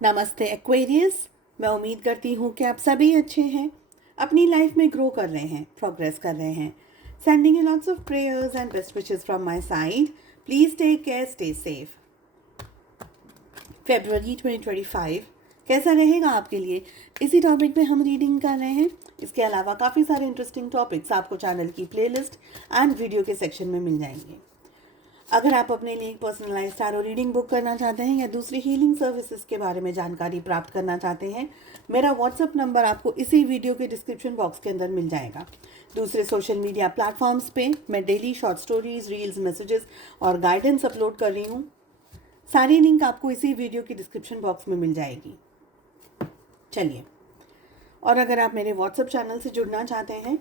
नमस्ते एक्वेरियस। मैं उम्मीद करती हूँ कि आप सभी अच्छे हैं, अपनी लाइफ में ग्रो कर रहे हैं, प्रोग्रेस कर रहे हैं। Sending you lots of prayers and best wishes from my side. Please take care, stay safe. फरवरी 2025 कैसा रहेगा आपके लिए, इसी टॉपिक पे हम रीडिंग कर रहे हैं। इसके अलावा काफ़ी सारे इंटरेस्टिंग टॉपिक्स आपको चैनल की प्लेलिस्ट एंड वीडियो के सेक्शन में मिल जाएंगे। अगर आप अपने लिए एक पर्सनलाइज टैरो रीडिंग बुक करना चाहते हैं या दूसरी हीलिंग सर्विसेज के बारे में जानकारी प्राप्त करना चाहते हैं, मेरा व्हाट्सएप नंबर आपको इसी वीडियो के डिस्क्रिप्शन बॉक्स के अंदर मिल जाएगा। दूसरे सोशल मीडिया प्लेटफॉर्म्स पे मैं daily short stories, reels, messages और गाइडेंस अपलोड कर रही हूँ। सारी लिंक आपको इसी वीडियो के डिस्क्रिप्शन बॉक्स में मिल जाएगी। चलिए, और अगर आप मेरे व्हाट्सएप चैनल से जुड़ना चाहते हैं,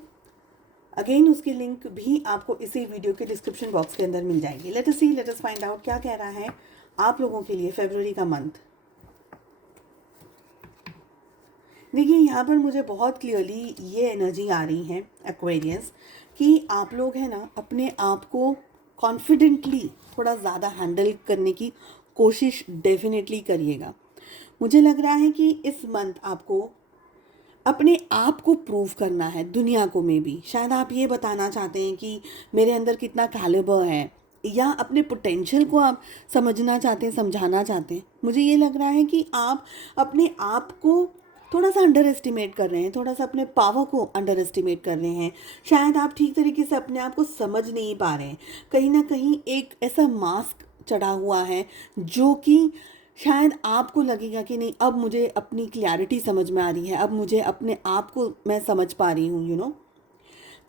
अगेन उसकी लिंक भी आपको इसी वीडियो के डिस्क्रिप्शन बॉक्स के अंदर मिल जाएगी। लेट अस फाइंड आउट क्या कह रहा है आप लोगों के लिए फरवरी का मंथ। देखिए, यहाँ पर मुझे बहुत क्लियरली ये एनर्जी आ रही है एक्वेरियंस कि आप लोग हैं ना, अपने आप को कॉन्फिडेंटली थोड़ा ज़्यादा हैंडल करने की कोशिश डेफिनेटली करिएगा। मुझे लग रहा है कि इस मंथ आपको अपने आप को प्रूव करना है दुनिया को। में भी शायद आप ये बताना चाहते हैं कि मेरे अंदर कितना कैलिबर है, या अपने पोटेंशियल को आप समझना चाहते हैं, समझाना चाहते हैं। मुझे ये लग रहा है कि आप अपने आप को थोड़ा सा अंडर एस्टिमेट कर रहे हैं, थोड़ा सा अपने पावर को अंडर एस्टिमेट कर रहे हैं। शायद आप ठीक तरीके से अपने आप को समझ नहीं पा रहे हैं। कहीं ना कहीं एक ऐसा मास्क चढ़ा हुआ है जो कि शायद आपको लगेगा कि नहीं, अब मुझे अपनी क्लैरिटी समझ में आ रही है, अब मुझे अपने आप को मैं समझ पा रही हूँ।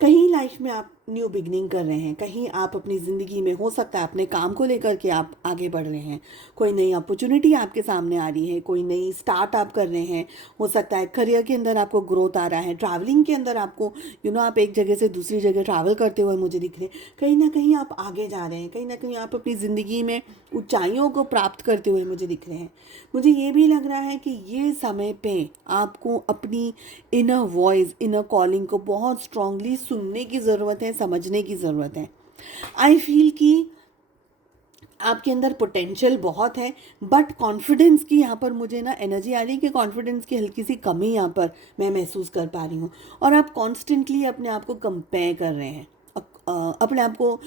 कहीं लाइफ में आप न्यू बिगनिंग कर रहे हैं, कहीं आप अपनी ज़िंदगी में हो सकता है अपने काम को लेकर के आप आगे बढ़ रहे हैं, कोई नई अपॉर्चुनिटी आपके सामने आ रही है, कोई नई स्टार्ट आप कर रहे हैं। हो सकता है करियर के अंदर आपको ग्रोथ आ रहा है, ट्रैवलिंग के अंदर आपको आप एक जगह से दूसरी जगह ट्रैवल करते हुए मुझे दिख रहे हैं। कहीं ना कहीं आप आगे जा रहे हैं, कहीं ना कहीं आप अपनी ज़िंदगी में ऊंचाइयों को प्राप्त करते हुए मुझे दिख रहे हैं। मुझे ये भी लग रहा है कि ये समय पे आपको अपनी इनर वॉइस, इनर कॉलिंग को बहुत स्ट्रांगली सुनने की ज़रूरत है, समझने की ज़रूरत है। आई फील कि आपके अंदर पोटेंशियल बहुत है, बट कॉन्फिडेंस की यहाँ पर मुझे ना एनर्जी आ रही है कि कॉन्फिडेंस की हल्की सी कमी यहाँ पर मैं महसूस कर पा रही हूँ। और आप कॉन्स्टेंटली अपने आप को कंपेयर कर रहे हैं, अपने आप को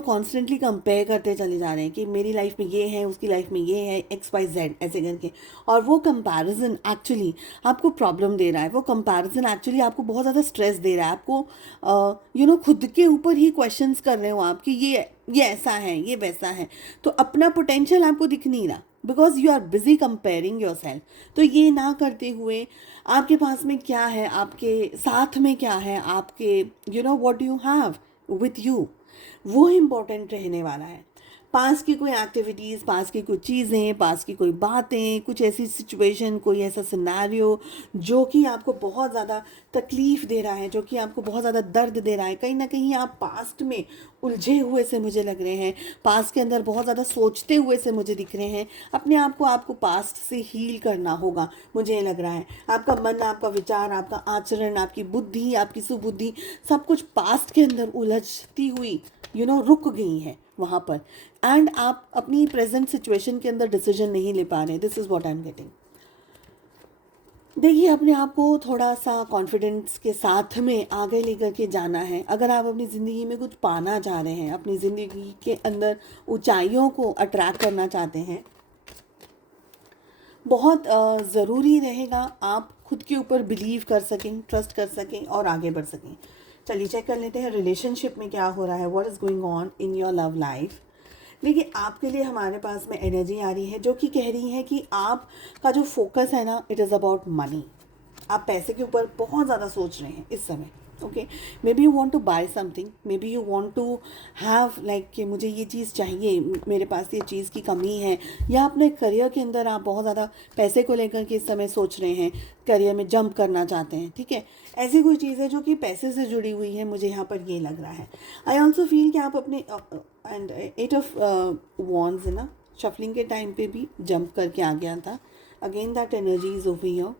कॉन्स्टेंटली कंपेयर करते चले जा रहे हैं कि मेरी लाइफ में ये है, उसकी लाइफ में ये है, XYZ ऐसे करके। और वो कंपैरिजन एक्चुअली आपको प्रॉब्लम दे रहा है, वो कंपैरिजन एक्चुअली आपको बहुत ज़्यादा स्ट्रेस दे रहा है। आपको खुद के ऊपर ही क्वेश्चंस कर रहे हो आप कि ये ऐसा है, ये वैसा है। तो अपना पोटेंशियल आपको दिख नहीं रहा, because you are busy comparing yourself. तो ये ना करते हुए आपके पास में क्या है, आपके साथ में क्या है, आपके what you have with you, वो इम्पोर्टेंट रहने वाला है। पास की कोई एक्टिविटीज़, पास की कोई चीज़ें, पास की कोई बातें, कुछ ऐसी सिचुएशन, कोई ऐसा सिनेरियो जो कि आपको बहुत ज़्यादा तकलीफ़ दे रहा है, जो कि आपको बहुत ज़्यादा दर्द दे रहा है। कहीं ना कहीं आप पास्ट में उलझे हुए से मुझे लग रहे हैं, पास्ट के अंदर बहुत ज़्यादा सोचते हुए से मुझे दिख रहे हैं। अपने आप को आपको पास्ट से हील करना होगा, मुझे ये लग रहा है। आपका मन, आपका विचार, आपका आचरण, आपकी बुद्धि, आपकी सुबुद्धि, सब कुछ पास्ट के अंदर उलझती हुई रुक गई है वहाँ पर। एंड आप अपनी प्रेजेंट सिचुएशन के अंदर डिसीजन नहीं ले पा रहे। This is what I am getting. देखिए, अपने आप को थोड़ा सा कॉन्फिडेंस के साथ में आगे लेकर के जाना है। अगर आप अपनी ज़िंदगी में कुछ पाना चाह रहे हैं, अपनी ज़िंदगी के अंदर ऊंचाइयों को अट्रैक्ट करना चाहते हैं, बहुत ज़रूरी रहेगा आप खुद के ऊपर बिलीव कर सकें, ट्रस्ट कर सकें और आगे बढ़ सकें। चलिए चेक कर लेते हैं रिलेशनशिप में क्या हो रहा है, what is going on in your love life. देखिए, आपके लिए हमारे पास में एनर्जी आ रही है जो कि कह रही है कि आपका जो फोकस है ना, इट इज़ अबाउट मनी। आप पैसे के ऊपर बहुत ज़्यादा सोच रहे हैं इस समय। Okay, maybe you want to buy something, maybe you want to have like कि मुझे ये चीज़ चाहिए, मेरे पास ये चीज़ की कमी है। या अपने करियर के अंदर आप बहुत ज़्यादा पैसे को लेकर के इस समय सोच रहे हैं, करियर में जंप करना चाहते हैं। ठीक है, ऐसी कोई चीज़ है जो कि पैसे से जुड़ी हुई है, मुझे यहाँ पर ये लग रहा है। आई ऑल्सो फील कि आप अपने एंड 8 ऑफ वॉन्ड्स है ना, शफलिंग के टाइम पे भी जंप करके आ गया था। Again that energy is over here.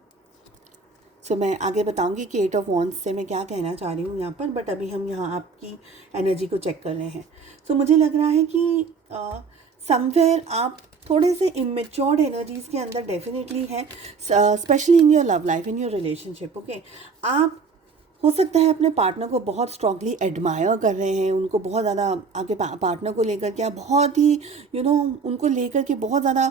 So मैं आगे बताऊंगी कि 8 ऑफ वॉन्ड्स से मैं क्या कहना चाह रही हूँ यहाँ पर, बट अभी हम यहाँ आपकी एनर्जी को चेक कर रहे हैं। सो मुझे लग रहा है कि समवेयर आप थोड़े से इमेच्योर्ड एनर्जीज़ के अंदर डेफिनेटली है, specially in your love life, in your relationship. Okay, आप हो सकता है अपने पार्टनर को बहुत स्ट्रांगली एडमायर कर रहे हैं, उनको बहुत ज़्यादा आपके पार्टनर को लेकर के आप बहुत ही उनको लेकर के बहुत ज़्यादा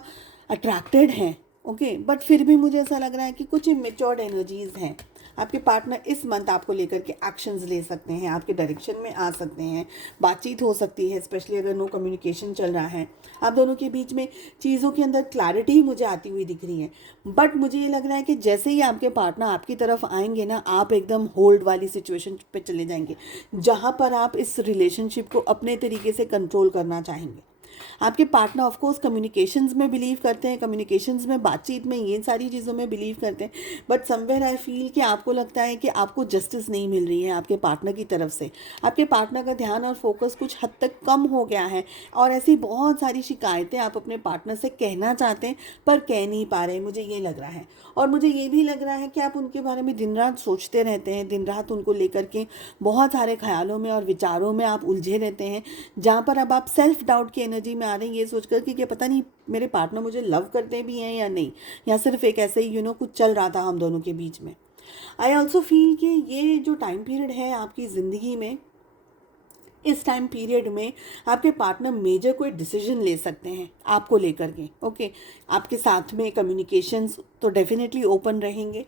अट्रैक्टेड हैं। ओके, बट फिर भी मुझे ऐसा लग रहा है कि कुछ इमेच्योर्ड एनर्जीज़ हैं। आपके पार्टनर इस मंथ आपको लेकर के एक्शंस ले सकते हैं, आपके डायरेक्शन में आ सकते हैं, बातचीत हो सकती है, स्पेशली अगर नो कम्युनिकेशन चल रहा है आप दोनों के बीच में, चीज़ों के अंदर क्लैरिटी मुझे आती हुई दिख रही है। बट मुझे ये लग रहा है कि जैसे ही आपके पार्टनर आपकी तरफ आएंगे ना, आप एकदम होल्ड वाली सिचुएशन पे चले जाएंगे, जहाँ पर आप इस रिलेशनशिप को अपने तरीके से कंट्रोल करना चाहेंगे। आपके पार्टनर ऑफ कोर्स कम्युनिकेशंस में बिलीव करते हैं, कम्युनिकेशंस में, बातचीत में, ये सारी चीज़ों में बिलीव करते हैं, बट समवेयर आई फील कि आपको लगता है कि आपको जस्टिस नहीं मिल रही है आपके पार्टनर की तरफ से। आपके पार्टनर का ध्यान और फोकस कुछ हद तक कम हो गया है, और ऐसी बहुत सारी शिकायतें आप अपने पार्टनर से कहना चाहते हैं पर कह नहीं पा रहे, मुझे ये लग रहा है। और मुझे ये भी लग रहा है कि आप उनके बारे में दिन रात सोचते रहते हैं, दिन रात उनको लेकर के बहुत सारे ख्यालों में और विचारों में आप उलझे रहते हैं, जहाँ पर अब आप सेल्फ डाउट की एनर्जी में आ रहे हैं, ये सोच कर कि पता नहीं मेरे पार्टनर मुझे लव करते भी हैं या नहीं, या सिर्फ एक ऐसे ही कुछ चल रहा था हम दोनों के बीच में। आई ऑल्सो फील कि ये जो टाइम पीरियड है आपकी ज़िंदगी में, इस टाइम पीरियड में आपके पार्टनर मेजर कोई डिसीजन ले सकते हैं आपको लेकर के। ओके, आपके साथ में कम्युनिकेशंस तो डेफिनेटली ओपन रहेंगे।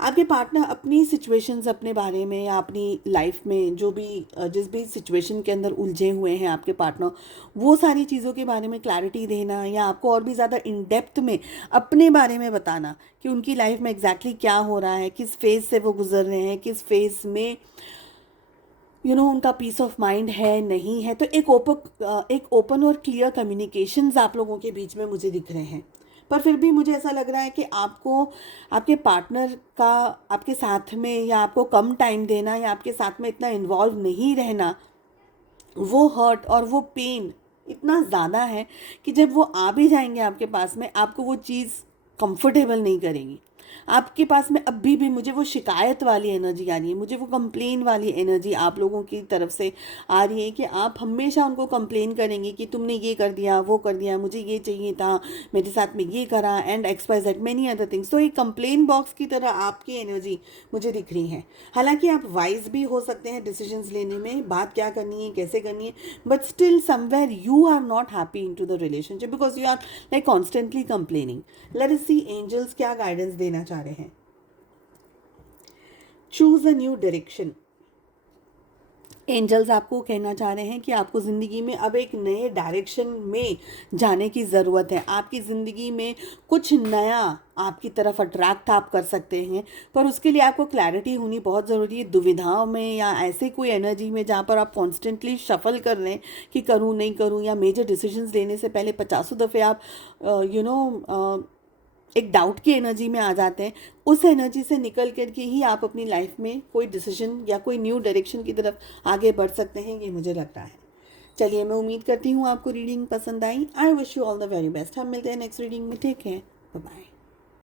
आपके पार्टनर अपनी सिचुएशंस, अपने बारे में या अपनी लाइफ में जो भी जिस भी सिचुएशन के अंदर उलझे हुए हैं आपके पार्टनर, वो सारी चीज़ों के बारे में क्लैरिटी देना, या आपको और भी ज़्यादा इन डेप्थ में अपने बारे में बताना कि उनकी लाइफ में एग्जैक्टली क्या हो रहा है, किस फेज़ से वो गुजर रहे हैं, किस फेज़ में उनका पीस ऑफ माइंड है, नहीं है। तो एक ओपन और क्लियर कम्युनिकेशंस आप लोगों के बीच में मुझे दिख रहे हैं। पर फिर भी मुझे ऐसा लग रहा है कि आपको आपके पार्टनर का आपके साथ में, या आपको कम टाइम देना, या आपके साथ में इतना इन्वॉल्व नहीं रहना, वो हर्ट और वो पेन इतना ज़्यादा है कि जब वो आ भी जाएंगे आपके पास में, आपको वो चीज़ कंफर्टेबल नहीं करेगी। आपके पास में अभी भी मुझे वो शिकायत वाली एनर्जी आ रही है, मुझे वो कंप्लेन वाली एनर्जी आप लोगों की तरफ से आ रही है कि आप हमेशा उनको कंप्लेन करेंगे कि तुमने ये कर दिया, वो कर दिया, मुझे ये चाहिए था, मेरे साथ में ये करा, and X Y Z many other things. तो एक कंप्लेन बॉक्स की तरह आपकी एनर्जी मुझे दिख रही है। हालांकि आप वाइज भी हो सकते हैं डिसीजंस लेने में, बात क्या करनी है, कैसे करनी है, but still somewhere you are not happy into the relationship because you are like constantly complaining. Let us see angels क्या गाइडेंस देना चाह रहे हैं। Choose a new direction. Angels आपको कहना चाह रहे हैं कि आपको ज़िंदगी में अब एक नए डायरेक्शन में जाने की ज़रूरत है। आपकी ज़िंदगी में कुछ नया आपकी तरफ अट्रैक्ट आप कर सकते हैं, पर उसके लिए आपको क्लैरिटी होनी बहुत ज़रूरी है। दुविधाओं में या ऐसे कोई एनर्जी में जहाँ पर आप कॉन्स्टेंटली शफल कर रहे हैं कि करूँ नहीं करूँ, या मेजर डिसीजंस लेने से पहले 50 दफ़े आप एक डाउट की एनर्जी में आ जाते हैं, उस एनर्जी से निकल करके ही आप अपनी लाइफ में कोई डिसीजन या कोई न्यू डायरेक्शन की तरफ आगे बढ़ सकते हैं, ये मुझे लगता है। चलिए, मैं उम्मीद करती हूँ आपको रीडिंग पसंद आई। I wish you all the very best. हम मिलते हैं नेक्स्ट रीडिंग में। Take care, bye bye.